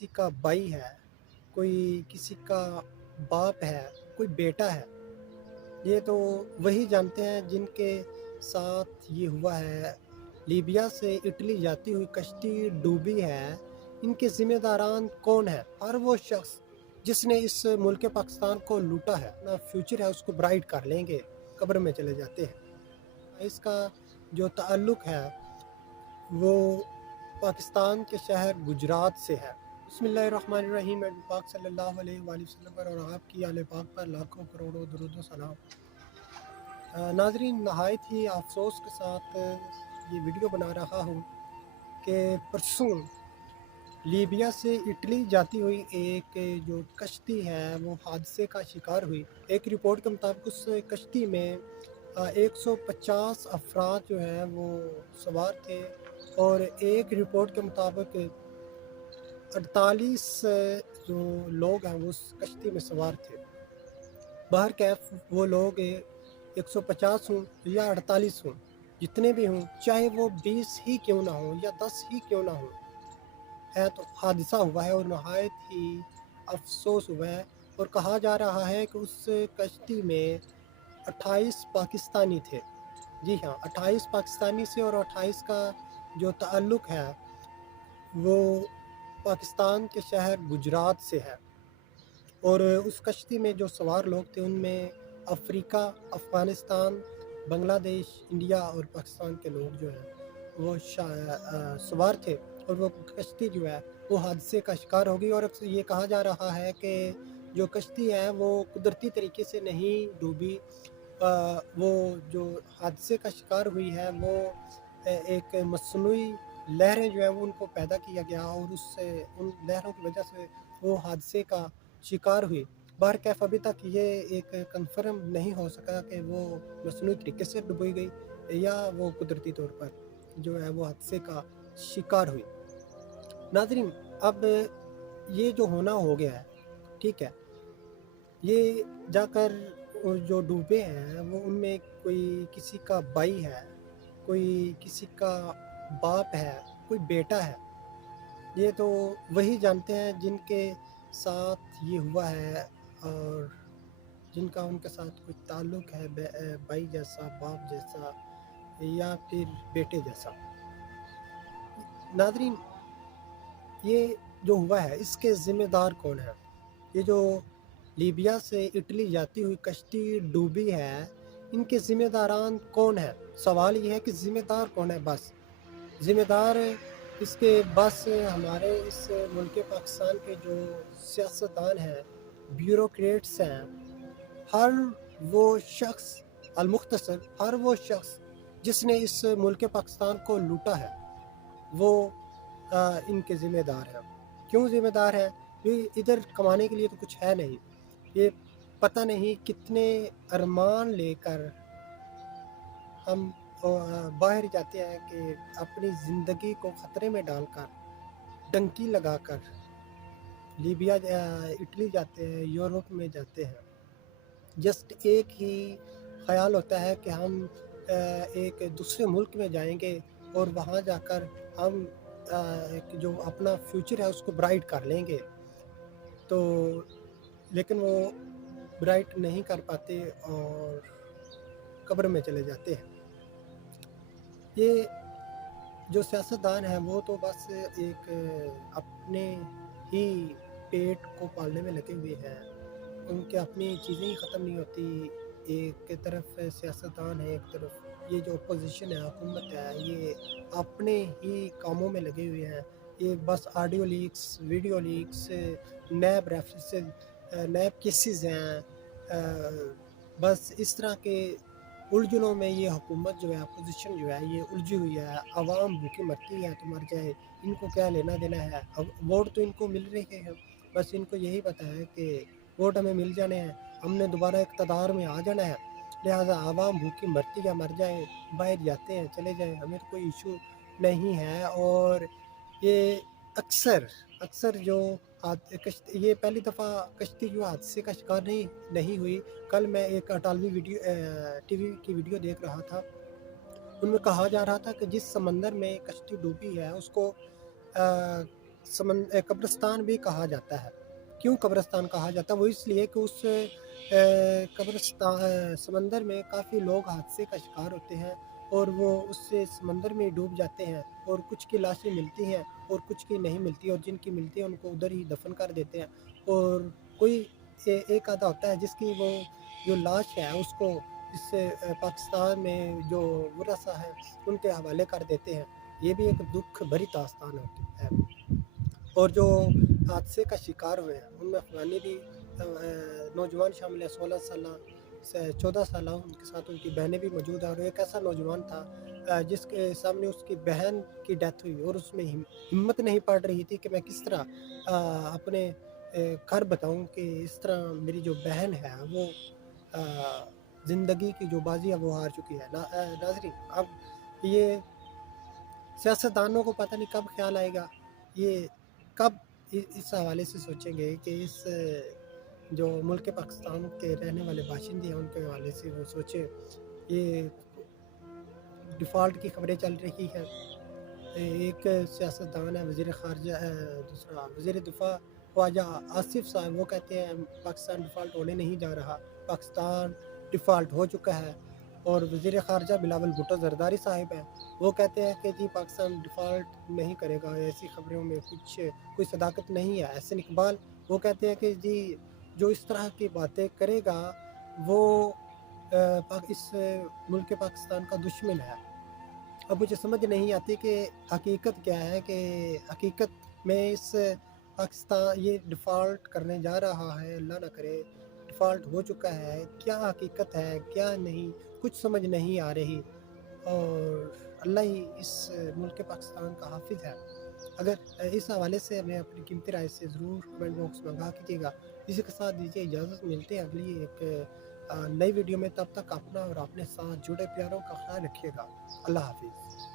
کسی کا بھائی ہے، کوئی کسی کا باپ ہے، کوئی بیٹا ہے، یہ تو وہی جانتے ہیں جن کے ساتھ یہ ہوا ہے۔ لیبیا سے اٹلی جاتی ہوئی کشتی ڈوبی ہے، ان کے ذمہ داران کون ہے؟ ہر وہ شخص جس نے اس ملک پاکستان کو لوٹا ہے، اپنا فیوچر ہے اس کو برائٹ کر لیں گے، قبر میں چلے جاتے ہیں۔ اس کا جو تعلق ہے وہ پاکستان کے شہر گجرات سے ہے۔ بسم اللہ الرحمن الرحیم۔ نبی پاک صلی اللہ علیہ وآلہ وسلم پر اور آپ کی آل پاک پر لاکھوں کروڑوں درود و سلام۔ ناظرین، نہایت ہی افسوس کے ساتھ یہ ویڈیو بنا رہا ہوں کہ پرسوں لیبیا سے اٹلی جاتی ہوئی ایک جو کشتی ہے وہ حادثے کا شکار ہوئی۔ ایک رپورٹ کے مطابق اس کشتی میں 150 افراد جو ہیں وہ سوار تھے، اور ایک رپورٹ کے مطابق 48 جو لوگ ہیں وہ اس کشتی میں سوار تھے۔ بہرکیف وہ لوگ 150 ہوں یا 48 ہوں، جتنے بھی ہوں، چاہے وہ 20 ہی کیوں نہ ہوں یا 10 ہی کیوں نہ ہوں، ہے تو حادثہ ہوا ہے اور نہایت ہی افسوس ہوا ہے۔ اور کہا جا رہا ہے کہ اس کشتی میں 28 پاکستانی تھے۔ جی ہاں، 28 پاکستانی سے، اور 28 کا جو تعلق ہے وہ پاکستان کے شہر گجرات سے ہے۔ اور اس کشتی میں جو سوار لوگ تھے ان میں افریقہ، افغانستان، بنگلہ دیش، انڈیا اور پاکستان کے لوگ جو ہیں وہ سوار تھے، اور وہ کشتی جو ہے وہ حادثے کا شکار ہوگی۔ اور اب یہ کہا جا رہا ہے کہ جو کشتی ہے وہ قدرتی طریقے سے نہیں ڈوبی، وہ جو حادثے کا شکار ہوئی ہے وہ ایک مصنوعی لہریں جو ہیں وہ ان کو پیدا کیا گیا، اور اس سے ان لہروں کی وجہ سے وہ حادثے کا شکار ہوئی۔ بہرکیف ابھی تک یہ ایک کنفرم نہیں ہو سکا کہ وہ مصنوعی طریقے سے ڈبوئی گئی یا وہ قدرتی طور پر جو ہے وہ حادثے کا شکار ہوئی۔ ناظرین، اب یہ جو ہونا ہو گیا ہے، ٹھیک ہے، یہ جا کر جو ڈوبے ہیں وہ ان میں کوئی کسی کا بھائی ہے، کوئی کسی کا باپ ہے، کوئی بیٹا ہے، یہ تو وہی جانتے ہیں جن کے ساتھ یہ ہوا ہے، اور جن کا ان کے ساتھ کوئی تعلق ہے، بھائی جیسا، باپ جیسا یا پھر بیٹے جیسا۔ ناظرین، یہ جو ہوا ہے اس کے ذمہ دار کون ہے؟ یہ جو لیبیا سے اٹلی جاتی ہوئی کشتی ڈوبی ہے، ان کے ذمہ داران کون ہیں؟ سوال یہ ہے کہ ذمہ دار کون ہے؟ بس ذمہ دار اس کے بس ہمارے اس ملک پاکستان کے جو سیاستدان ہیں، بیوروکریٹس ہیں، ہر وہ شخص، المختصر ہر وہ شخص جس نے اس ملک پاکستان کو لوٹا ہے وہ ان کے ذمہ دار ہیں۔ کیوں ذمہ دار ہیں؟ ادھر کمانے کے لیے تو کچھ ہے نہیں، یہ پتہ نہیں کتنے ارمان لے کر ہم باہر جاتے ہیں کہ اپنی زندگی کو خطرے میں ڈال کر، ڈنکی لگا کر لیبیا اٹلی جاتے ہیں، یورپ میں جاتے ہیں۔ جسٹ ایک ہی خیال ہوتا ہے کہ ہم ایک دوسرے ملک میں جائیں گے اور وہاں جا کر ہم جو اپنا فیوچر ہے اس کو برائٹ کر لیں گے، تو لیکن وہ برائٹ نہیں کر پاتے اور قبر میں چلے جاتے ہیں۔ یہ جو سیاستدان ہیں وہ تو بس ایک اپنے ہی پیٹ کو پالنے میں لگے ہوئے ہیں، ان کے اپنی چیزیں ہی ختم نہیں ہوتی۔ ایک طرف سیاستدان ہے، ایک طرف یہ جو اپوزیشن ہے، حکومت ہے، یہ اپنے ہی کاموں میں لگے ہوئے ہیں۔ یہ بس audio leaks, video leaks, NAB references, NAB cases ہیں، بس اس طرح کے الجھنوں میں یہ حکومت جو ہے، اپوزیشن جو ہے، یہ الجھی ہوئی ہے۔ عوام بھوکی مرتی ہے تو مر جائے، ان کو کیا لینا دینا ہے؟ اب ووٹ تو ان کو مل رہے ہیں، بس ان کو یہی پتہ ہے کہ ووٹ ہمیں مل جانے ہیں، ہم نے دوبارہ اقتدار میں آ جانا ہے، لہٰذا عوام بھوکی مرتی ہے، مر جائے، باہر جاتے ہیں، چلے جائیں، ہمیں تو کوئی ایشو نہیں ہے۔ اور یہ اکثر جو یہ پہلی دفعہ کشتی جو حادثے کا شکار نہیں ہوئی۔ کل میں ایک اٹالوی ٹی وی کی ویڈیو دیکھ رہا تھا، ان میں کہا جا رہا تھا کہ جس سمندر میں کشتی ڈوبی ہے اس کو قبرستان بھی کہا جاتا ہے۔ کیوں قبرستان کہا جاتا ہے؟ وہ اس لیے کہ اس قبرستان سمندر میں کافی لوگ حادثے کا شکار ہوتے ہیں اور وہ اس سے سمندر میں ڈوب جاتے ہیں، اور کچھ کی لاشیں ملتی ہیں اور کچھ کی نہیں ملتی، اور جن کی ملتی ہیں ان کو ادھر ہی دفن کر دیتے ہیں، اور کوئی ایک آدھا ہوتا ہے جس کی وہ جو لاش ہے اس کو اس پاکستان میں جو ورثہ ہے ان کے حوالے کر دیتے ہیں۔ یہ بھی ایک دکھ بھری داستان ہوتی ہے۔ اور جو حادثے کا شکار ہوئے ہیں ان میں افغانی بھی نوجوان شامل ہے، 16 سالہ سے 14 سالہ، ان کے ساتھ ان کی بہنیں بھی موجود ہیں، اور ایک ایسا نوجوان تھا جس کے سامنے اس کی بہن کی ڈیتھ ہوئی اور اس میں ہمت نہیں پڑ رہی تھی کہ میں کس طرح اپنے گھر بتاؤں کہ اس طرح میری جو بہن ہے وہ زندگی کی جو بازی ہے وہ ہار چکی ہے۔ ناظرین، اب یہ سیاستدانوں کو پتہ نہیں کب خیال آئے گا، یہ کب اس حوالے سے سوچیں گے کہ اس جو ملک پاکستان کے رہنے والے باشندے ہیں ان کے حوالے سے وہ سوچیں۔ یہ ڈیفالٹ کی خبریں چل رہی ہیں، ایک سیاستدان ہے وزیر خارجہ، دوسرا وزیر دفاع خواجہ آصف صاحب، وہ کہتے ہیں پاکستان ڈیفالٹ ہونے نہیں جا رہا، پاکستان ڈیفالٹ ہو چکا ہے۔ اور وزیر خارجہ بلاول بھٹو زرداری صاحب ہیں، وہ کہتے ہیں کہ جی پاکستان ڈیفالٹ نہیں کرے گا، ایسی خبروں میں کوئی صداقت نہیں ہے۔ احسن اقبال وہ کہتے ہیں کہ جی جو اس طرح کی باتیں کرے گا وہ اس ملک پاکستان کا دشمن ہے۔ اب مجھے سمجھ نہیں آتی کہ حقیقت کیا ہے، کہ حقیقت میں اس پاکستان یہ ڈیفالٹ کرنے جا رہا ہے، اللہ نہ کرے ڈیفالٹ ہو چکا ہے، کیا حقیقت ہے کیا نہیں، کچھ سمجھ نہیں آ رہی، اور اللہ ہی اس ملک پاکستان کا حافظ ہے۔ اگر اس حوالے سے ہمیں اپنی قیمتی رائے سے ضرور کمنٹ باکس میں آگاہ کیجیے گا۔ اسی کے ساتھ دیجیے اجازت، ملتے ہیں اگلی ایک نئی ویڈیو میں، تب تک اپنا اور اپنے ساتھ جڑے پیاروں کا خیال رکھیے گا۔ اللہ حافظ۔